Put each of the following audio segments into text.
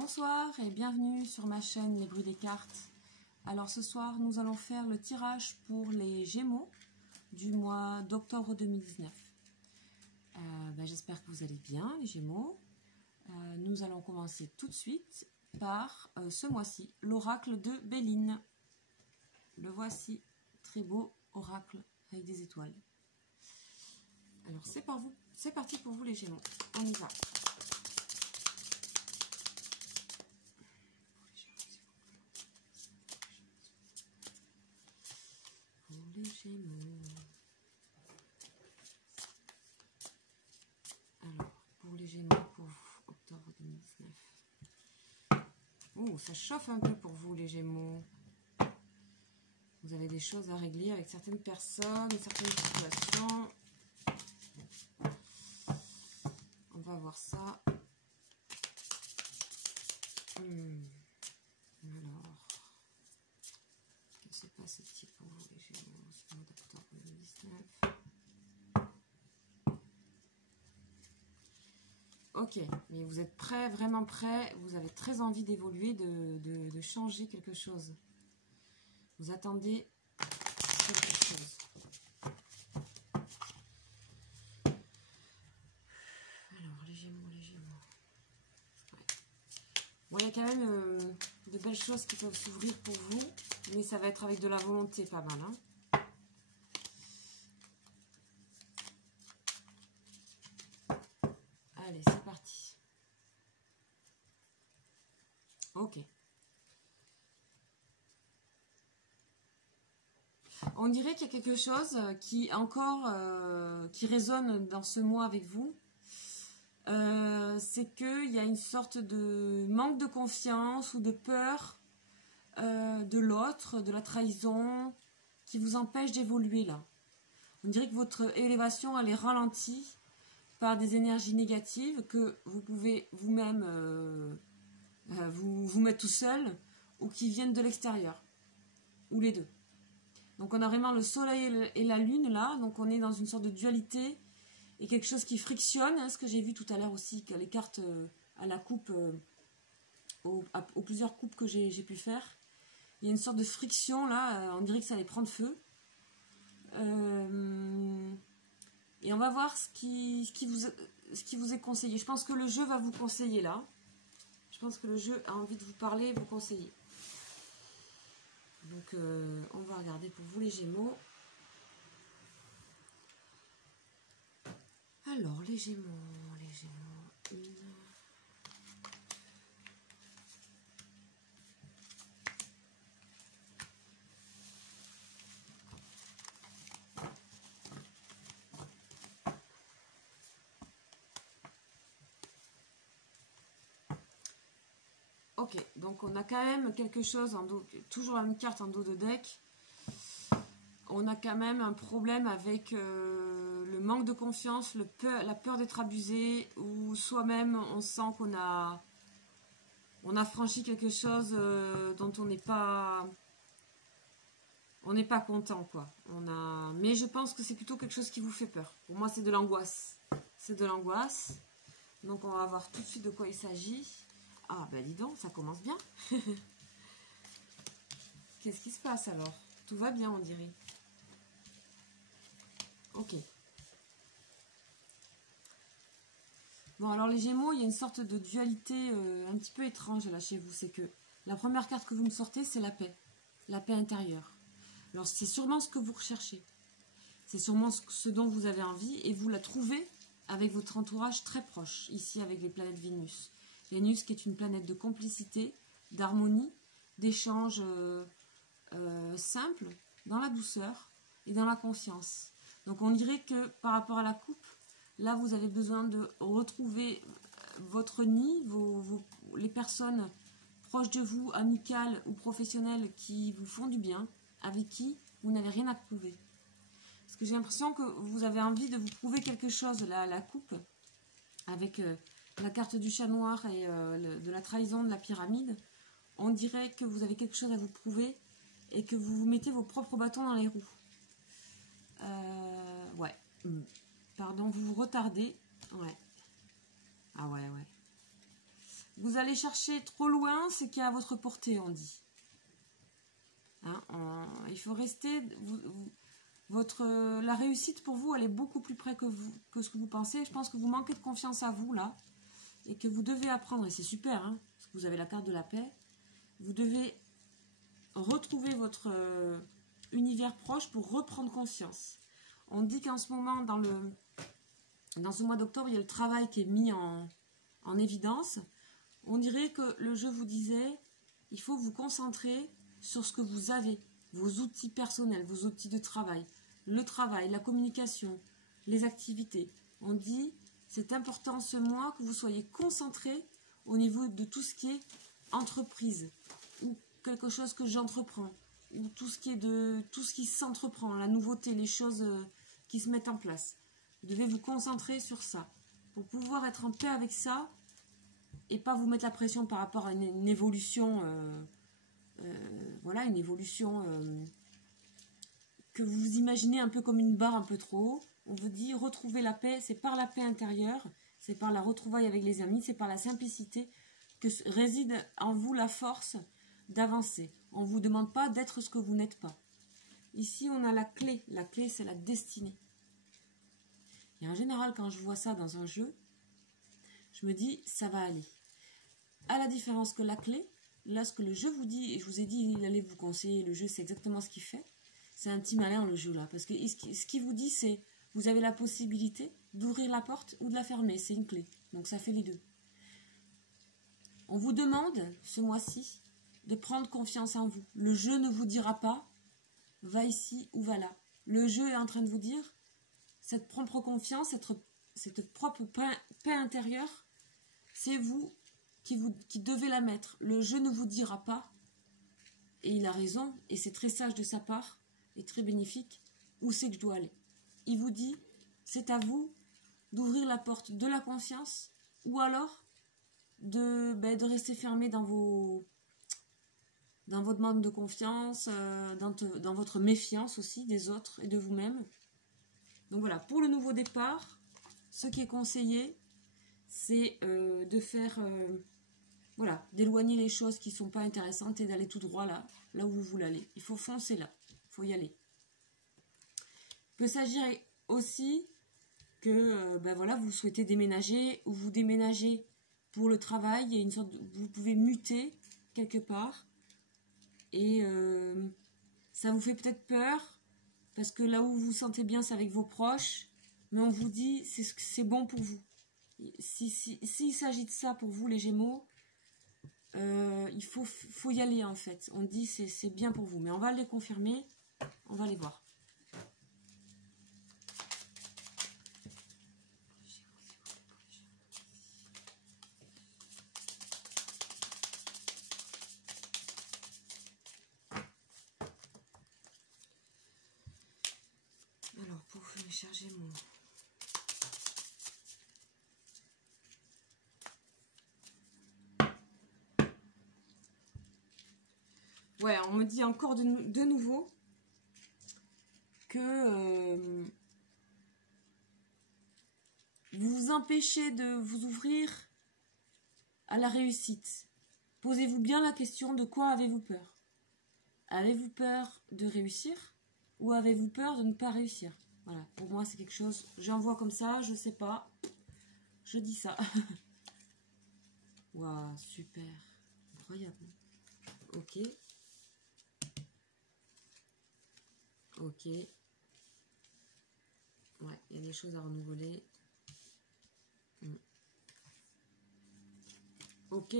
Bonsoir et bienvenue sur ma chaîne Les Bruits des Cartes. Alors ce soir nous allons faire le tirage pour les Gémeaux du mois d'octobre 2019. J'espère que vous allez bien les Gémeaux. Nous allons commencer tout de suite par ce mois-ci, l'oracle de Béline. Le voici, très beau oracle avec des étoiles. Alors c'est parti pour vous les Gémeaux, on y va. Les Gémeaux. Alors, pour les Gémeaux, pour vous, octobre 2019. Oh, ça chauffe un peu pour vous, les Gémeaux. Vous avez des choses à régler avec certaines personnes, certaines situations. On va voir ça. Alors, qu'est-ce qui se passe ici pour vous, les Gémeaux, ce mois d'octobre 2019? Ok, mais vous êtes prêts, vraiment prêts, vous avez très envie d'évoluer, de changer quelque chose. Vous attendez quelque chose. Alors, les Gémeaux, les Gémeaux. Ouais. Bon, il y a quand même de belles choses qui peuvent s'ouvrir pour vous, mais ça va être avec de la volonté, pas mal, hein. Allez, c'est parti. Ok. On dirait qu'il y a quelque chose qui qui résonne dans ce mois avec vous. C'est qu'il y a une sorte de manque de confiance ou de peur de l'autre, de la trahison, qui vous empêche d'évoluer là. On dirait que votre élévation elle est ralentie par des énergies négatives que vous pouvez vous-même vous mettre tout seul ou qui viennent de l'extérieur, ou les deux. Donc on a vraiment le soleil et la lune là, donc on est dans une sorte de dualité et quelque chose qui frictionne, hein, ce que j'ai vu tout à l'heure aussi, que les cartes à la coupe, aux plusieurs coupes que j'ai pu faire, il y a une sorte de friction là, on dirait que ça allait prendre feu. Et on va voir ce qui vous est conseillé. Je pense que le jeu va vous conseiller là. Je pense que le jeu a envie de vous parler, vous conseiller. Donc on va regarder pour vous les Gémeaux. Alors les Gémeaux, une... Ok, donc on a quand même quelque chose en dos, toujours une carte en dos de deck. On a quand même un problème avec le manque de confiance, la peur d'être abusé, ou soi-même on sent qu'on a franchi quelque chose dont on n'est pas content quoi. Mais je pense que c'est plutôt quelque chose qui vous fait peur. Pour moi c'est de l'angoisse. C'est de l'angoisse. Donc on va voir tout de suite de quoi il s'agit. Ah ben dis donc, ça commence bien. Qu'est-ce qui se passe alors? Tout va bien on dirait. Ok. Bon alors les Gémeaux, il y a une sorte de dualité un petit peu étrange là chez vous. C'est que la première carte que vous me sortez, c'est la paix. La paix intérieure. Alors c'est sûrement ce que vous recherchez. C'est sûrement ce dont vous avez envie et vous la trouvez avec votre entourage très proche. Ici avec les planètes Vénus. Vénus qui est une planète de complicité, d'harmonie, d'échange simple, dans la douceur et dans la confiance. Donc on dirait que par rapport à la coupe, là vous avez besoin de retrouver votre nid, les personnes proches de vous, amicales ou professionnelles qui vous font du bien, avec qui vous n'avez rien à prouver. Parce que j'ai l'impression que vous avez envie de vous prouver quelque chose, la coupe, avec la carte du chat noir et de la trahison de la pyramide. On dirait que vous avez quelque chose à vous prouver et que vous vous mettez vos propres bâtons dans les roues. Ouais. Pardon, vous vous retardez. Ouais. Ah ouais. vous allez chercher trop loin ce qui est à votre portée, on dit. Hein, il faut rester... la réussite pour vous, elle est beaucoup plus près que ce que vous pensez. Je pense que vous manquez de confiance à vous, là. Et que vous devez apprendre, et c'est super, hein, parce que vous avez la carte de la paix. Vous devez retrouver votre univers proche pour reprendre conscience. On dit qu'en ce moment, dans ce mois d'octobre, il y a le travail qui est mis en évidence. On dirait que le jeu vous disait, il faut vous concentrer sur ce que vous avez, vos outils personnels, vos outils de travail, le travail, la communication, les activités. On dit, c'est important ce mois que vous soyez concentré au niveau de tout ce qui est entreprise, ou quelque chose que j'entreprends, ou tout ce qui s'entreprend, la nouveauté, les choses qui se mettent en place. Vous devez vous concentrer sur ça, pour pouvoir être en paix avec ça, et pas vous mettre la pression par rapport à une évolution, voilà, une évolution que vous imaginez un peu comme une barre un peu trop haut. On vous dit retrouver la paix, c'est par la paix intérieure, c'est par la retrouvaille avec les amis, c'est par la simplicité que réside en vous la force d'avancer. On ne vous demande pas d'être ce que vous n'êtes pas. Ici, on a la clé c'est la destinée. Et en général, quand je vois ça dans un jeu, je me dis, ça va aller. À la différence que la clé, là, ce que le jeu vous dit, et je vous ai dit, il allait vous conseiller, le jeu, c'est exactement ce qu'il fait. C'est un petit malin, le jeu, là. Parce que ce qu'il vous dit, c'est, vous avez la possibilité d'ouvrir la porte ou de la fermer. C'est une clé. Donc, ça fait les deux. On vous demande, ce mois-ci, de prendre confiance en vous. Le jeu ne vous dira pas, va ici ou va là. Le jeu est en train de vous dire, cette propre confiance, cette propre paix intérieure, c'est vous qui devez la mettre. Le jeu ne vous dira pas, et il a raison, et c'est très sage de sa part, et très bénéfique, où c'est que je dois aller. Il vous dit, c'est à vous d'ouvrir la porte de la confiance, ou alors de rester fermé dans votre manque de confiance, dans votre méfiance aussi des autres et de vous-même. Donc voilà, pour le nouveau départ, ce qui est conseillé, c'est de faire, voilà, d'éloigner les choses qui ne sont pas intéressantes et d'aller tout droit là où vous voulez aller. Il faut foncer là, il faut y aller. Il peut s'agir aussi que voilà, vous souhaitez déménager ou vous déménagez pour le travail, il y a une sorte vous pouvez muter quelque part et ça vous fait peut-être peur parce que là où vous vous sentez bien c'est avec vos proches, mais on vous dit c'est bon pour vous. S'il s'agit de ça pour vous les Gémeaux, il faut y aller en fait. On dit c'est bien pour vous, mais on va les confirmer, on va les voir. Alors pour charger mon... Ouais, on me dit encore de nouveau que vous vous empêchez de vous ouvrir à la réussite. Posez-vous bien la question de quoi avez-vous peur? Avez-vous peur de réussir ou avez-vous peur de ne pas réussir? Voilà, pour moi c'est quelque chose, j'envoie comme ça, je sais pas, je dis ça. Waouh, super, incroyable. Ok. Ok. Ouais, il y a des choses à renouveler. Ok.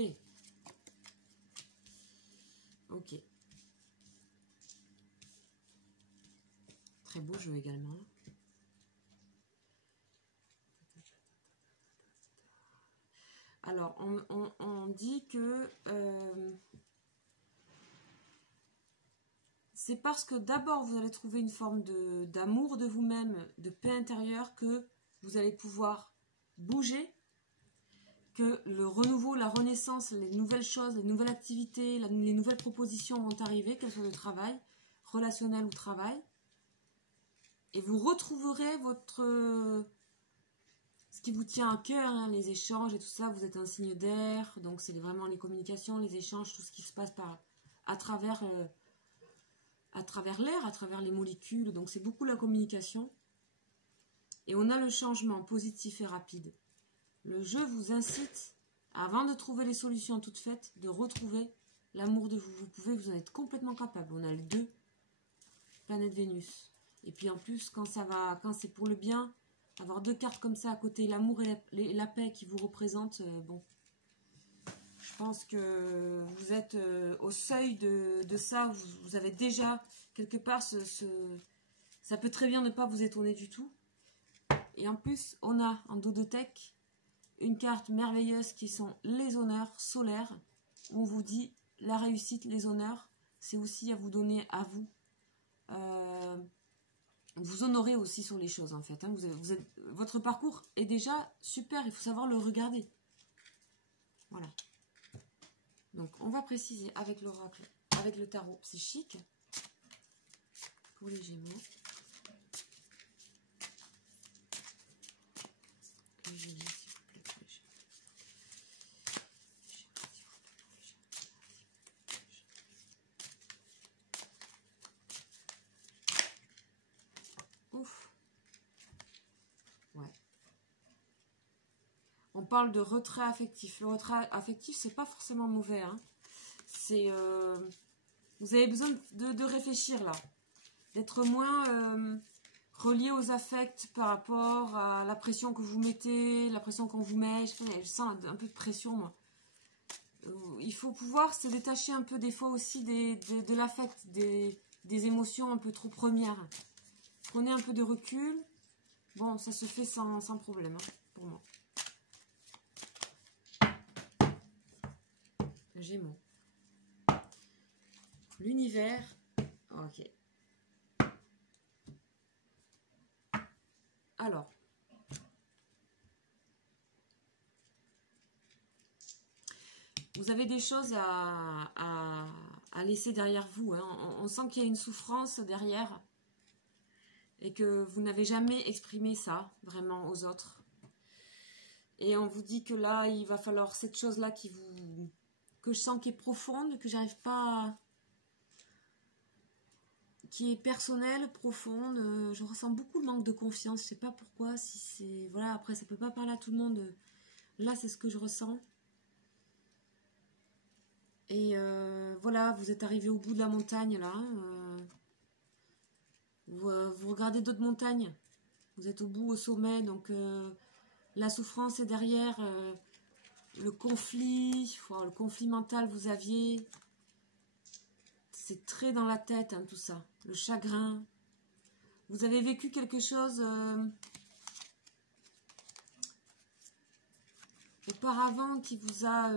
Ok. Très beau jeu également. Alors, on dit que c'est parce que d'abord vous allez trouver une forme d'amour de vous-même, de paix intérieure, que vous allez pouvoir bouger, que le renouveau, la renaissance, les nouvelles choses, les nouvelles activités, les nouvelles propositions vont arriver, qu'elles soient de travail, relationnel ou travail. Et vous retrouverez ce qui vous tient à cœur, hein, les échanges et tout ça, vous êtes un signe d'air, donc c'est vraiment les communications, les échanges, tout ce qui se passe à travers l'air, à travers les molécules, donc c'est beaucoup la communication. Et on a le changement positif et rapide. Le jeu vous incite, avant de trouver les solutions toutes faites, de retrouver l'amour de vous. Vous en êtes complètement capable. On a les 2 planètes Vénus. Et puis en plus, quand c'est pour le bien, avoir 2 cartes comme ça à côté, l'amour et la paix qui vous représentent, bon. Je pense que vous êtes au seuil de ça. Vous avez déjà, quelque part, ça peut très bien ne pas vous étonner du tout. Et en plus, on a en dos de tech une carte merveilleuse qui sont les honneurs solaires. On vous dit la réussite, les honneurs, c'est aussi à vous donner à vous. Vous honorez aussi sur les choses en fait. Hein. Votre parcours est déjà super, il faut savoir le regarder. Voilà. Donc on va préciser avec l'oracle, avec le tarot psychique pour les Gémeaux. Ouf. Ouais. On parle de retrait affectif. Le retrait affectif, c'est pas forcément mauvais. Hein. C'est vous avez besoin de réfléchir là, d'être moins relié aux affects par rapport à la pression que vous mettez, la pression qu'on vous met. Je sens un peu de pression, moi. Il faut pouvoir se détacher un peu des fois aussi de l'affect, des émotions un peu trop premières. Prenez un peu de recul. Bon, ça se fait sans problème, hein, pour moi. Gémeaux. L'univers. Ok. Alors. Vous avez des choses à laisser derrière vous. Hein. On sent qu'il y a une souffrance derrière. Et que vous n'avez jamais exprimé ça, vraiment, aux autres. Et on vous dit que là, il va falloir cette chose-là que je sens qui est profonde, que j'arrive pas qui est personnelle, profonde. Je ressens beaucoup le manque de confiance. Je sais pas pourquoi, si c'est... Voilà, après, ça peut pas parler à tout le monde. Là, c'est ce que je ressens. Et voilà, vous êtes arrivé au bout de la montagne, là. Vous regardez d'autres montagnes. Vous êtes au bout, au sommet, donc la souffrance est derrière. Le conflit mental vous aviez. C'est très dans la tête, hein, tout ça. Le chagrin. Vous avez vécu quelque chose auparavant qui vous a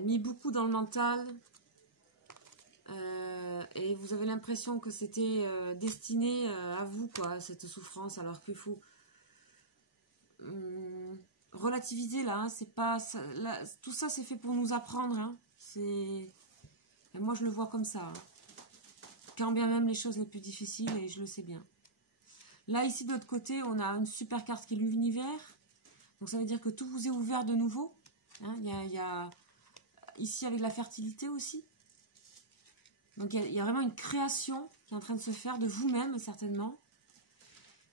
mis beaucoup dans le mental. Et vous avez l'impression que c'était destiné à vous, quoi, cette souffrance, alors qu'il faut relativiser là. Hein, c'est pas ça, là, tout ça, c'est fait pour nous apprendre. Hein, et moi, je le vois comme ça. Hein, quand bien même les choses les plus difficiles, et je le sais bien. Là, ici, de l'autre côté, on a une super carte qui est l'univers. Donc, ça veut dire que tout vous est ouvert de nouveau. Hein, y a ici, avec la fertilité aussi. Donc, il y a vraiment une création qui est en train de se faire de vous-même, certainement.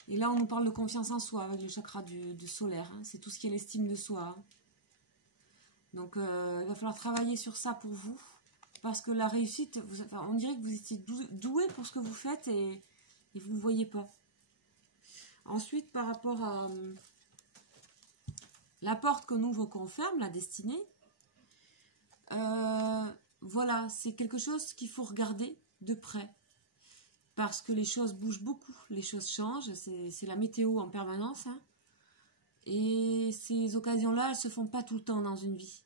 Et là, on nous parle de confiance en soi avec le chakra du solaire. Hein. C'est tout ce qui est l'estime de soi. Hein. Donc, il va falloir travailler sur ça pour vous. Parce que la réussite, on dirait que vous étiez doué pour ce que vous faites et vous ne le voyez pas. Ensuite, par rapport à la porte qu'on ouvre, qu'on ferme, la destinée, voilà, c'est quelque chose qu'il faut regarder de près. Parce que les choses bougent beaucoup, les choses changent, c'est la météo en permanence. Hein. Et ces occasions-là, elles ne se font pas tout le temps dans une vie.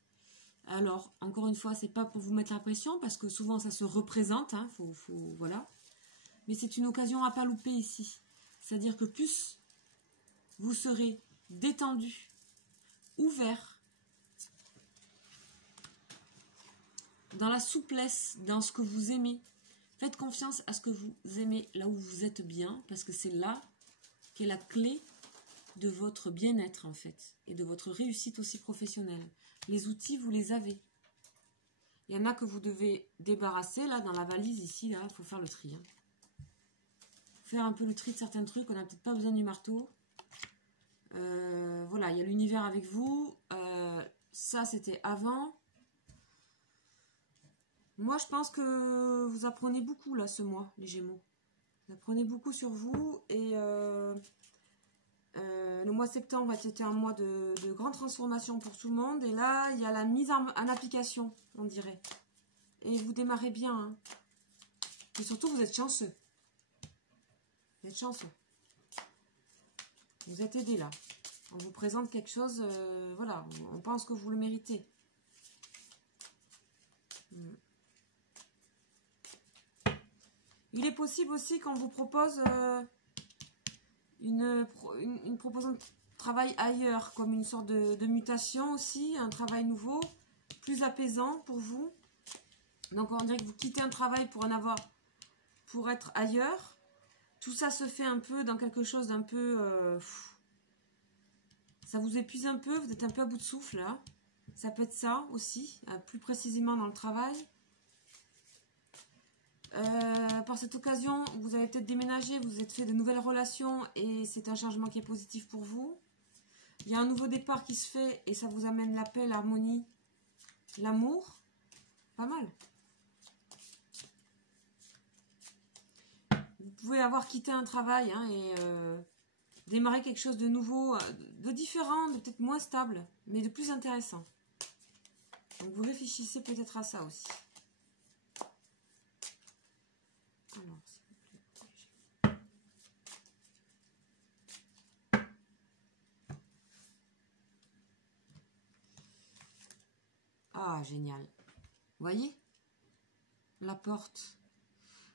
Alors, encore une fois, c'est pas pour vous mettre la pression, parce que souvent ça se représente, hein, voilà. Mais c'est une occasion à pas louper ici. C'est-à-dire que plus vous serez détendu, ouvert, dans la souplesse, dans ce que vous aimez. Faites confiance à ce que vous aimez, là où vous êtes bien, parce que c'est là qu'est la clé de votre bien-être en fait, et de votre réussite aussi professionnelle. Les outils, vous les avez. Il y en a que vous devez débarrasser, là, dans la valise, ici, là, il faut faire le tri. Hein. Faire un peu le tri de certains trucs, on n'a peut-être pas besoin du marteau. Voilà, il y a l'univers avec vous. Ça, c'était avant. Moi, je pense que vous apprenez beaucoup, là, ce mois, les Gémeaux. Vous apprenez beaucoup sur vous, et le mois de septembre a été un mois de grande transformation pour tout le monde. Et là, il y a la mise en application, on dirait. Et vous démarrez bien. Hein. Et surtout, vous êtes chanceux. Vous êtes chanceux. Vous êtes aidé là. On vous présente quelque chose, voilà, on pense que vous le méritez. Il est possible aussi qu'on vous propose une proposition de travail ailleurs, comme une sorte de mutation aussi, un travail nouveau, plus apaisant pour vous. Donc on dirait que vous quittez un travail pour être ailleurs. Tout ça se fait un peu dans quelque chose d'un peu... ça vous épuise un peu, vous êtes un peu à bout de souffle là. Ça peut être ça aussi, plus précisément dans le travail. Par cette occasion, vous avez peut-être déménagé, vous êtes fait de nouvelles relations et c'est un changement qui est positif pour vous. Il y a un nouveau départ qui se fait et ça vous amène la paix, l'harmonie, l'amour. Pas mal. Vous pouvez avoir quitté un travail hein, et démarrer quelque chose de nouveau, de différent, de peut-être moins stable, mais de plus intéressant. Donc vous réfléchissez peut-être à ça aussi. Alors, s'il vous plaît. Ah, génial. Vous voyez? La porte.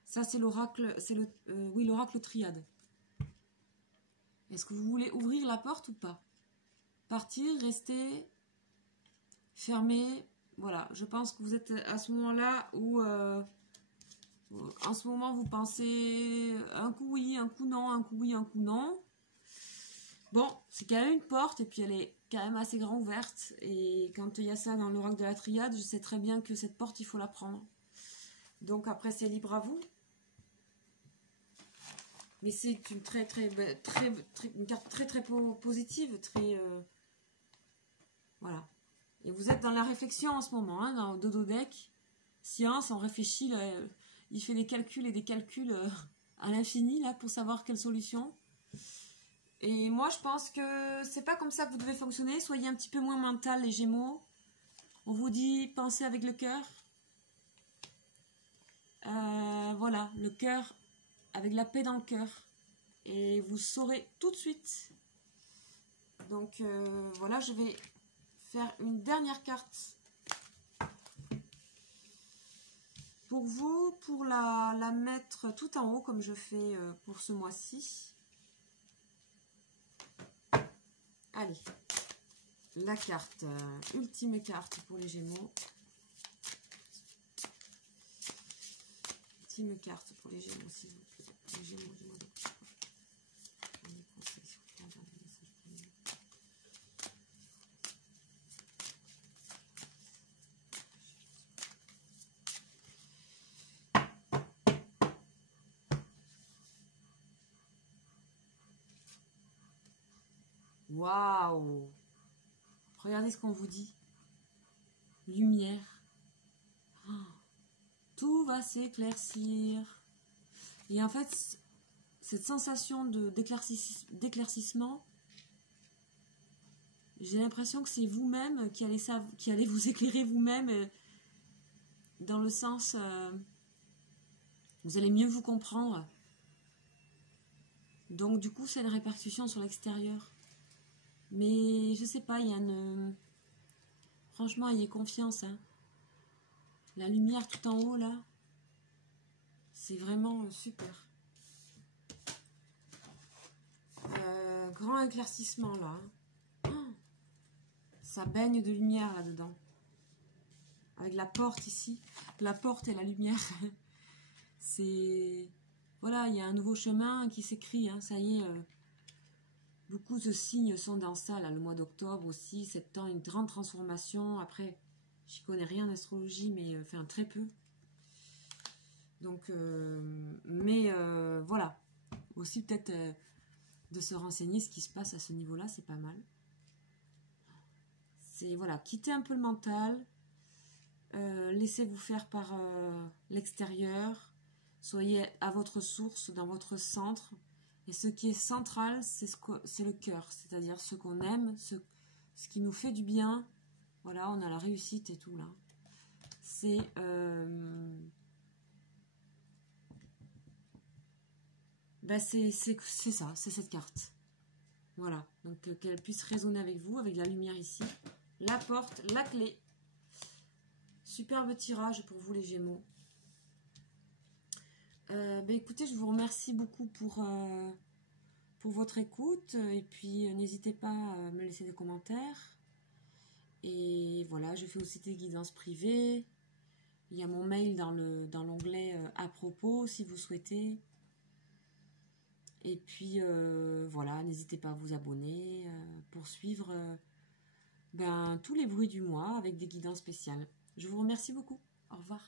Ça, c'est l'oracle, oui, l'oracle triade. Est-ce que vous voulez ouvrir la porte ou pas? Partir, rester, fermer. Voilà, je pense que vous êtes à ce moment-là où... en ce moment, vous pensez un coup oui, un coup non, un coup oui, un coup non. Bon, c'est quand même une porte et puis elle est quand même assez grand ouverte. Et quand il y a ça dans l'oracle de la triade, je sais très bien que cette porte, il faut la prendre. Donc après, c'est libre à vous. Mais c'est une une carte très positive, très... voilà. Et vous êtes dans la réflexion en ce moment, hein, dans le dodo deck. Science, on réfléchit, là, il fait des calculs et des calculs à l'infini là pour savoir quelle solution. Et moi je pense que c'est pas comme ça que vous devez fonctionner. Soyez un petit peu moins mental les Gémeaux. On vous dit pensez avec le cœur. Voilà, le cœur avec la paix dans le cœur. Et vous saurez tout de suite. Donc voilà, je vais faire une dernière carte. Pour vous, pour la mettre tout en haut, comme je fais pour ce mois-ci. Allez, la carte, ultime carte pour les Gémeaux. Ultime carte pour les Gémeaux, s'il vous plaît. Les Gémeaux du mois d'octobre. Waouh! Regardez ce qu'on vous dit. Lumière. Oh, tout va s'éclaircir. Et en fait, cette sensation d'éclaircissement, j'ai l'impression que c'est vous-même qui allez vous éclairer vous-même dans le sens... vous allez mieux vous comprendre. Donc du coup, c'est une répercussion sur l'extérieur. Mais je sais pas, il y a une... Franchement, ayez confiance. Hein. La lumière tout en haut, là, c'est vraiment super. Grand éclaircissement, là. Oh, ça baigne de lumière, là-dedans. Avec la porte, ici. La porte et la lumière. C'est... Voilà, il y a un nouveau chemin qui s'écrit. Hein, ça y est... Beaucoup de signes sont dans ça, là, le mois d'octobre aussi, septembre, une grande transformation. Après, j'y connais rien en astrologie, mais enfin très peu. Donc, voilà. Aussi peut-être de se renseigner ce qui se passe à ce niveau-là, c'est pas mal. C'est, voilà, quittez un peu le mental, laissez-vous faire par l'extérieur, soyez à votre source, dans votre centre. Et ce qui est central, c'est le cœur, c'est-à-dire ce qu'on aime, ce qui nous fait du bien. Voilà, on a la réussite et tout là. C'est ça, c'est cette carte. Voilà, donc qu'elle puisse résonner avec vous, avec la lumière ici. La porte, la clé. Superbe tirage pour vous les Gémeaux. Écoutez, je vous remercie beaucoup pour votre écoute. Et puis, n'hésitez pas à me laisser des commentaires. Et voilà, je fais aussi des guidances privées. Il y a mon mail dans l'onglet à propos, si vous souhaitez. Et puis, voilà, n'hésitez pas à vous abonner pour suivre tous les bruits du mois avec des guidances spéciales. Je vous remercie beaucoup. Au revoir.